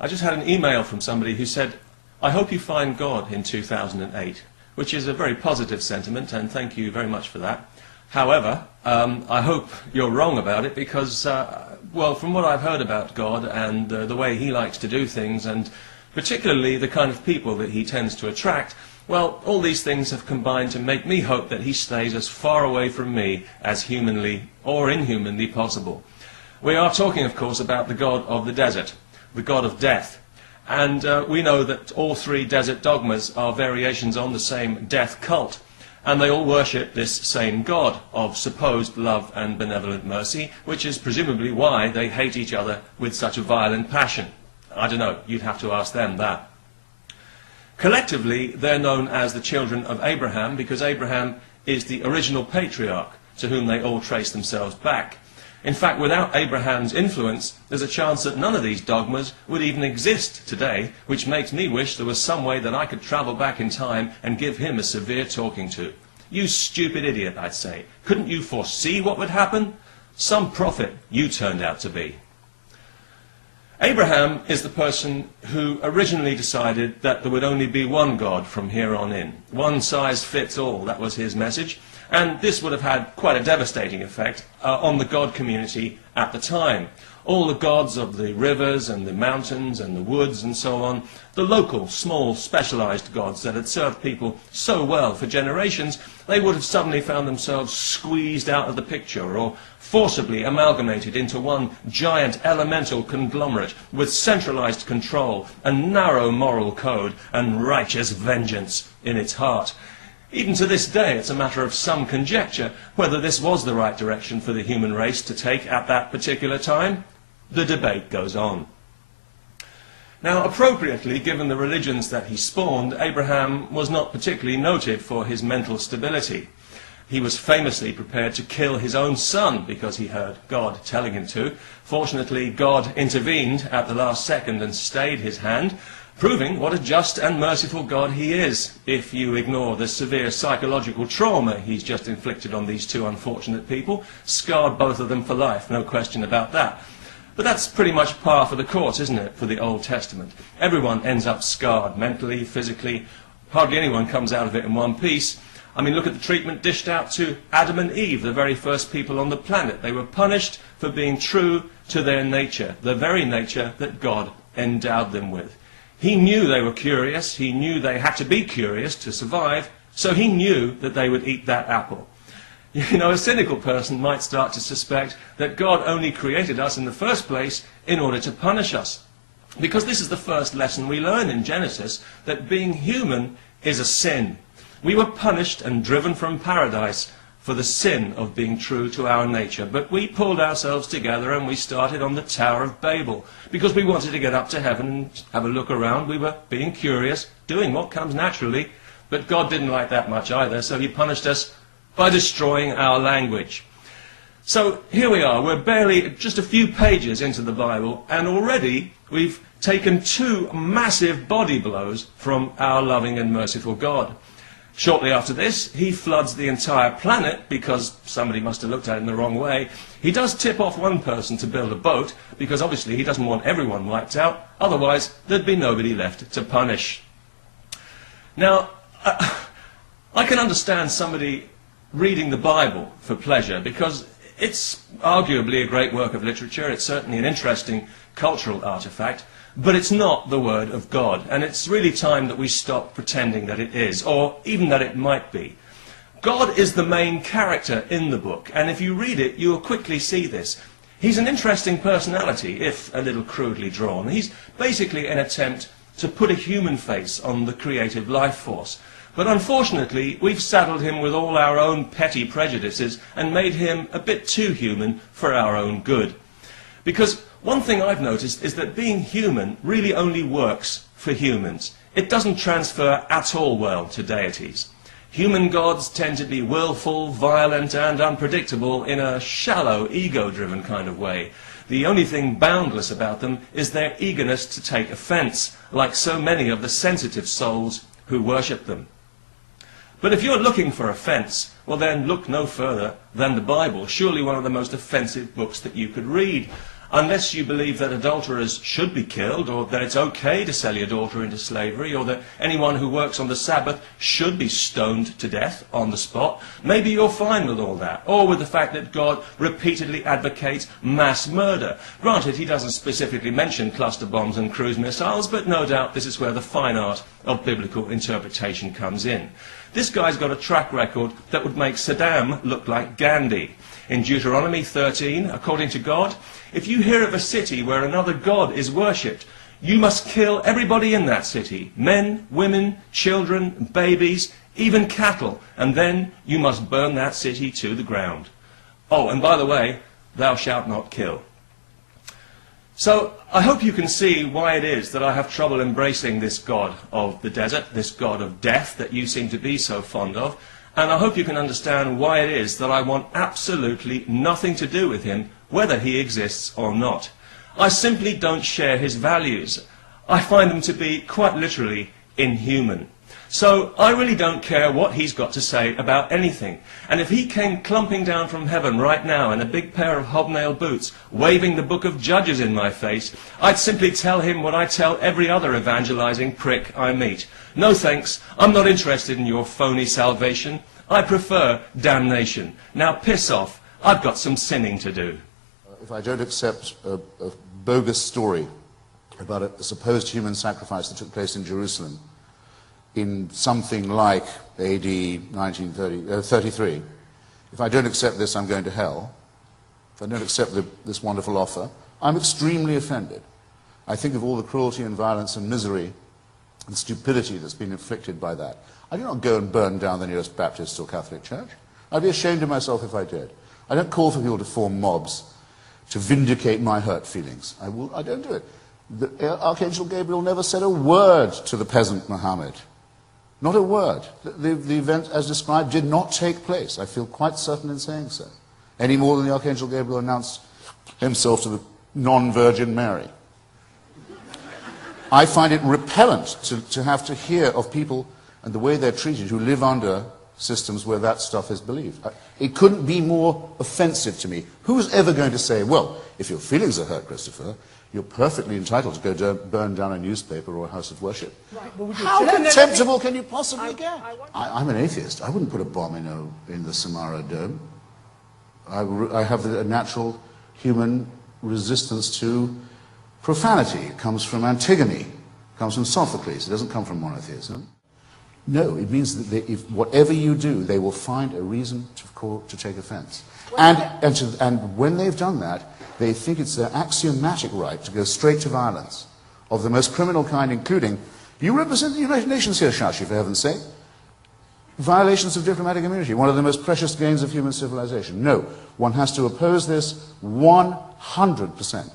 I just had an email from somebody who said, "I hope you find God in 2008, which is a very positive sentiment, and thank you very much for that. However, I hope you're wrong about it because, well, from what I've heard about God and the way he likes to do things, and particularly the kind of people that he tends to attract, well, all these things have combined to make me hope that he stays as far away from me as humanly or inhumanly possible." We are talking, of course, about the God of the desert, the God of death. And we know that all three desert dogmas are variations on the same death cult. And they all worship this same God of supposed love and benevolent mercy, which is presumably why they hate each other with such a violent passion. I don't know, you'd have to ask them that. Collectively, they're known as the children of Abraham because Abraham is the original patriarch to whom they all trace themselves back. In fact, without Abraham's influence, there's a chance that none of these dogmas would even exist today, which makes me wish there was some way that I could travel back in time and give him a severe talking to. "You stupid idiot," I'd say. "Couldn't you foresee what would happen? Some prophet you turned out to be." Abraham is the person who originally decided that there would only be one God from here on in. One size fits all, that was his message. And this would have had quite a devastating effect on the God community at the time. All the gods of the rivers and the mountains and the woods and so on, the local, small, specialized gods that had served people so well for generations, they would have suddenly found themselves squeezed out of the picture or forcibly amalgamated into one giant elemental conglomerate with centralized control and narrow moral code and righteous vengeance in its heart. Even to this day, it's a matter of some conjecture whether this was the right direction for the human race to take at that particular time. The debate goes on. Now, appropriately, given the religions that he spawned, Abraham was not particularly noted for his mental stability. He was famously prepared to kill his own son because he heard God telling him to. Fortunately, God intervened at the last second and stayed his hand, proving what a just and merciful God he is, if you ignore the severe psychological trauma he's just inflicted on these two unfortunate people. Scarred both of them for life, no question about that. But that's pretty much par for the course, isn't it, for the Old Testament? Everyone ends up scarred, mentally, physically. Hardly anyone comes out of it in one piece. I mean, look at the treatment dished out to Adam and Eve, the very first people on the planet. They were punished for being true to their nature, the very nature that God endowed them with. He knew they were curious, he knew they had to be curious to survive, so he knew that they would eat that apple. You know, a cynical person might start to suspect that God only created us in the first place in order to punish us. Because this is the first lesson we learn in Genesis, that being human is a sin. We were punished and driven from paradise for the sin of being true to our nature. But we pulled ourselves together and we started on the Tower of Babel because we wanted to get up to heaven and have a look around. We were being curious, doing what comes naturally. But God didn't like that much either, so he punished us by destroying our language. So here we are, we're barely just a few pages into the Bible, and already we've taken two massive body blows from our loving and merciful God. Shortly after this, he floods the entire planet because somebody must have looked at it in the wrong way. He does tip off one person to build a boat because obviously he doesn't want everyone wiped out, otherwise there'd be nobody left to punish. Now, I can understand somebody reading the Bible for pleasure because it's arguably a great work of literature, it's certainly an interesting cultural artifact, but it's not the Word of God, and it's really time that we stop pretending that it is, or even that it might be. God is the main character in the book, and if you read it, you'll quickly see this. He's an interesting personality, if a little crudely drawn. He's basically an attempt to put a human face on the creative life force. But unfortunately, we've saddled him with all our own petty prejudices and made him a bit too human for our own good. Because one thing I've noticed is that being human really only works for humans. It doesn't transfer at all well to deities. Human gods tend to be willful, violent, and unpredictable in a shallow, ego-driven kind of way. The only thing boundless about them is their eagerness to take offense, like so many of the sensitive souls who worship them. But if you're looking for offense, well then look no further than the Bible, surely one of the most offensive books that you could read. unless you believe that adulterers should be killed, or that it's okay to sell your daughter into slavery, or that anyone who works on the Sabbath should be stoned to death on the spot, maybe you're fine with all that, or with the fact that God repeatedly advocates mass murder. Granted, he doesn't specifically mention cluster bombs and cruise missiles, but no doubt this is where the fine art of biblical interpretation comes in. This guy's got a track record that would make Saddam look like Gandhi. In Deuteronomy 13, according to God, if you hear of a city where another god is worshipped, you must kill everybody in that city, men, women, children, babies, even cattle, and then you must burn that city to the ground. Oh, and by the way, thou shalt not kill. So I hope you can see why it is that I have trouble embracing this God of the desert, this God of death that you seem to be so fond of, and I hope you can understand why it is that I want absolutely nothing to do with him, whether he exists or not. I simply don't share his values. I find them to be quite literally inhuman. So I really don't care what he's got to say about anything. And if he came clumping down from heaven right now in a big pair of hobnail boots, waving the book of Judges in my face, I'd simply tell him what I tell every other evangelizing prick I meet. No thanks, I'm not interested in your phony salvation. I prefer damnation. Now piss off, I've got some sinning to do. If I don't accept a bogus story about a supposed human sacrifice that took place in Jerusalem in something like AD 1933, if I don't accept this, I'm going to hell. If I don't accept this wonderful offer, I'm extremely offended. I think of all the cruelty and violence and misery and stupidity that's been inflicted by that. I do not go and burn down the nearest Baptist or Catholic church. I'd be ashamed of myself if I did. I don't call for people to form mobs to vindicate my hurt feelings. I don't do it. The Archangel Gabriel never said a word to the peasant Muhammad. Not a word. The event as described did not take place. I feel quite certain in saying so. Any more than the Archangel Gabriel announced himself to the non-Virgin Mary. I find it repellent to have to hear of people and the way they're treated who live under systems where that stuff is believed. It couldn't be more offensive to me. Who's ever going to say, well, if your feelings are hurt, Christopher, you're perfectly entitled to go burn down a newspaper or a house of worship. Right. Well, how contemptible can you possibly get? I'm an atheist. I wouldn't put a bomb in the Samara Dome. I have a natural human resistance to profanity. It comes from Antigone. It comes from Sophocles. It doesn't come from monotheism. No, it means that if whatever you do, they will find a reason to take offense. And when they've done that, they think it's their axiomatic right to go straight to violence of the most criminal kind, including, you represent the United Nations here, Shashi, for heaven's sake. Violations of diplomatic immunity, one of the most precious gains of human civilization. No, one has to oppose this 100%.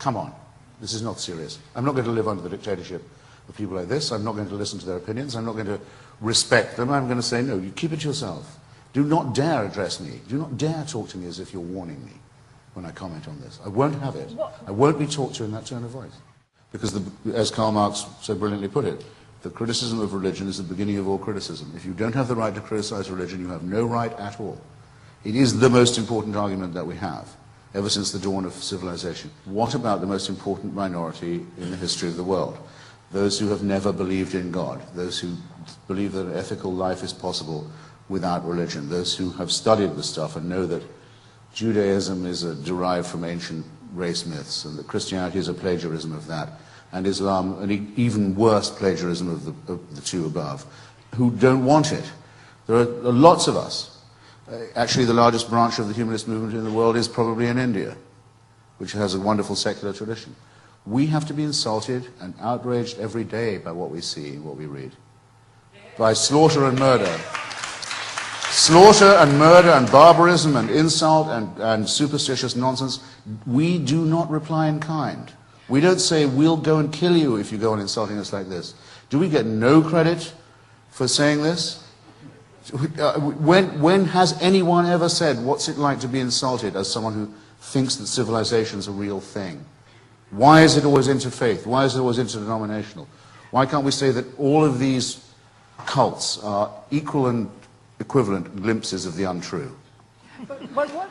Come on, this is not serious. I'm not going to live under the dictatorship of people like this. I'm not going to listen to their opinions. I'm not going to respect them. I'm going to say, no, you keep it to yourself. Do not dare address me. Do not dare talk to me as if you're warning me when I comment on this. I won't have it. I won't be talked to in that tone of voice. Because, as Karl Marx so brilliantly put it, the criticism of religion is the beginning of all criticism. If you don't have the right to criticize religion, you have no right at all. It is the most important argument that we have, ever since the dawn of civilization. What about the most important minority in the history of the world? Those who have never believed in God, those who believe that an ethical life is possible without religion, those who have studied the stuff and know that Judaism is derived from ancient race myths, and that Christianity is a plagiarism of that, and Islam an even worse plagiarism of the two above, who don't want it. There are lots of us. Actually, the largest branch of the humanist movement in the world is probably in India, which has a wonderful secular tradition. We have to be insulted and outraged every day by what we see and what we read. By slaughter and murder. Slaughter and murder and barbarism and insult and superstitious nonsense. We do not reply in kind. We don't say, we'll go and kill you if you go on insulting us like this. Do we get no credit for saying this? When has anyone ever said, what's it like to be insulted as someone who thinks that civilization is a real thing? Why is it always interfaith? Why is it always interdenominational? Why can't we say that all of these cults are equal and equivalent glimpses of the untrue? But what?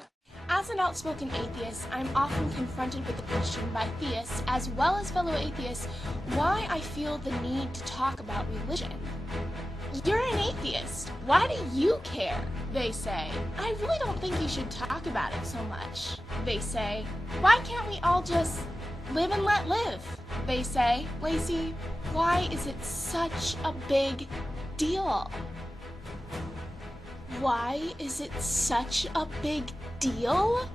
As an outspoken atheist, I'm often confronted with the question by theists, as well as fellow atheists, why I feel the need to talk about religion. You're an atheist. Why do you care? They say. I really don't think you should talk about it so much. They say. Why can't we all just live and let live? They say. Lacey, why is it such a big deal? Why is it such a big deal?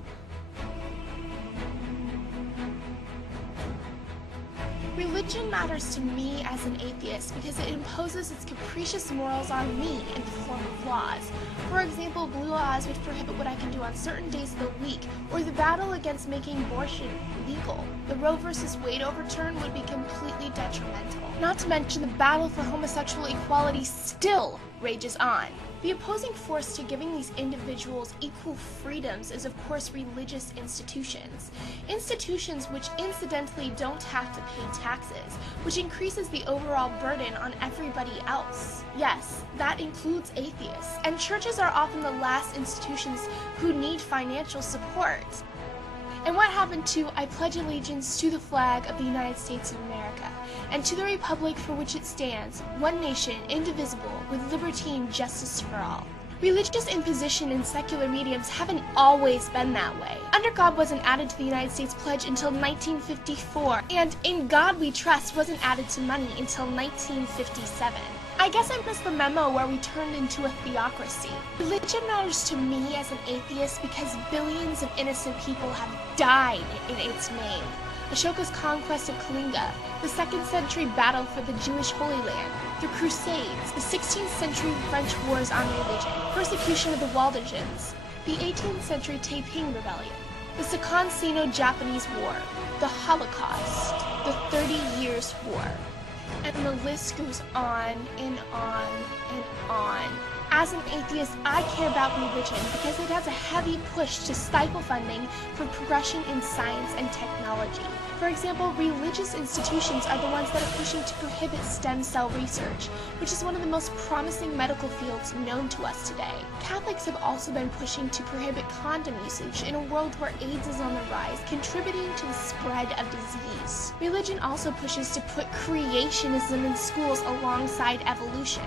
Religion matters to me as an atheist because it imposes its capricious morals on me in the form of laws. For example, blue laws which prohibit what I can do on certain days of the week, or the battle against making abortion legal. The Roe v. Wade overturn would be completely detrimental. Not to mention the battle for homosexual equality still rages on. The opposing force to giving these individuals equal freedoms is, of course, religious institutions. Institutions which incidentally don't have to pay taxes, which increases the overall burden on everybody else. Yes, that includes atheists, and churches are often the last institutions who need financial support. And what happened to I pledge allegiance to the flag of the United States of America, and to the republic for which it stands, one nation, indivisible, with liberty and justice for all. Religious imposition in secular mediums haven't always been that way. Under God wasn't added to the United States pledge until 1954, and In God We Trust wasn't added to money until 1957. I guess I missed the memo where we turned into a theocracy. Religion matters to me as an atheist because billions of innocent people have died in its name. Ashoka's conquest of Kalinga, the 2nd century battle for the Jewish Holy Land, the Crusades, the 16th century French wars on religion, persecution of the Waldensians, the 18th century Taiping Rebellion, the Second Sino-Japanese War, the Holocaust, the 30 Years' War. And the list goes on and on and on. As an atheist, I care about religion because it has a heavy push to stifle funding for progression in science and technology. For example, religious institutions are the ones that are pushing to prohibit stem cell research, which is one of the most promising medical fields known to us today. Catholics have also been pushing to prohibit condom usage in a world where AIDS is on the rise, contributing to the spread of disease. Religion also pushes to put creationism in schools alongside evolution.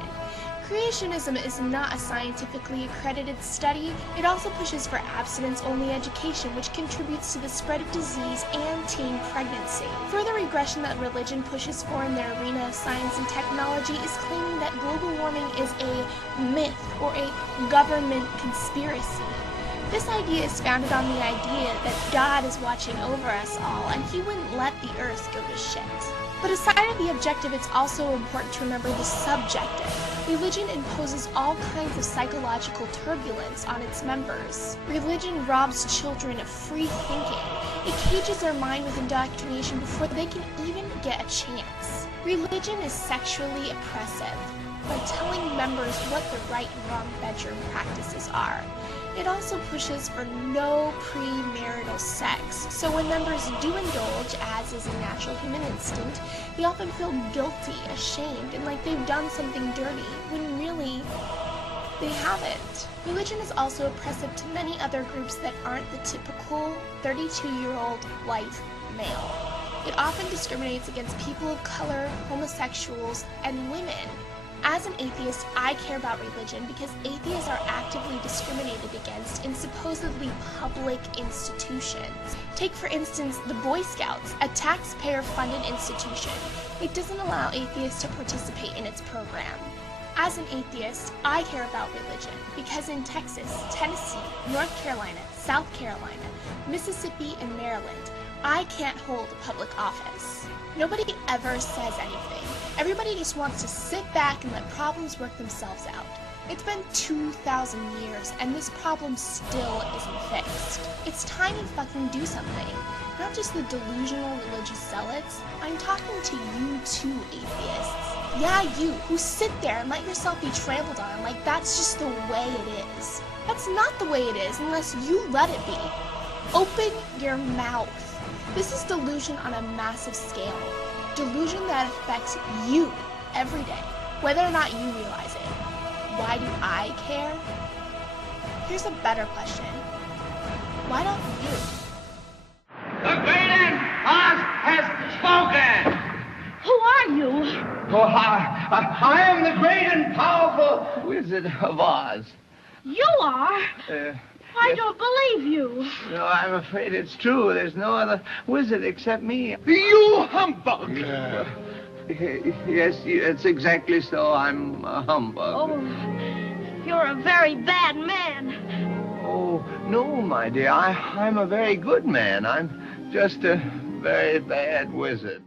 Creationism is not a scientifically accredited study. It also pushes for abstinence-only education, which contributes to the spread of disease and teen pregnancy. Further regression that religion pushes for in their arena of science and technology is claiming that global warming is a myth or a government conspiracy. This idea is founded on the idea that God is watching over us all and he wouldn't let the earth go to shit. But aside of the objective, it's also important to remember the subjective. Religion imposes all kinds of psychological turbulence on its members. Religion robs children of free thinking. It cages their mind with indoctrination before they can even get a chance. Religion is sexually oppressive by telling members what the right and wrong bedroom practices are. It also pushes for no premarital sex, so when members do indulge, as is a natural human instinct, they often feel guilty, ashamed, and like they've done something dirty, when really, they haven't. Religion is also oppressive to many other groups that aren't the typical 32-year-old white male. It often discriminates against people of color, homosexuals, and women. As an atheist, I care about religion because atheists are actively discriminated against in supposedly public institutions. Take, for instance, the Boy Scouts, a taxpayer-funded institution. It doesn't allow atheists to participate in its program. As an atheist, I care about religion because in Texas, Tennessee, North Carolina, South Carolina, Mississippi, and Maryland, I can't hold a public office. Nobody ever says anything. Everybody just wants to sit back and let problems work themselves out. It's been 2,000 years, and this problem still isn't fixed. It's time you fucking do something. Not just the delusional religious zealots. I'm talking to you too, atheists. Yeah, you, who sit there and let yourself be trampled on like that's just the way it is. That's not the way it is unless you let it be. Open your mouth. This is delusion on a massive scale. Delusion that affects you every day, whether or not you realize it. Why do I care? Here's a better question. Why not you? The great and Oz has spoken! Who are you? Oh, I am the great and powerful Wizard of Oz. You are? I don't believe you. No, I'm afraid it's true. There's no other wizard except me. You humbug! Yes, it's exactly so. I'm a humbug. Oh, you're a very bad man. Oh, no, my dear. I'm a very good man. I'm just a very bad wizard.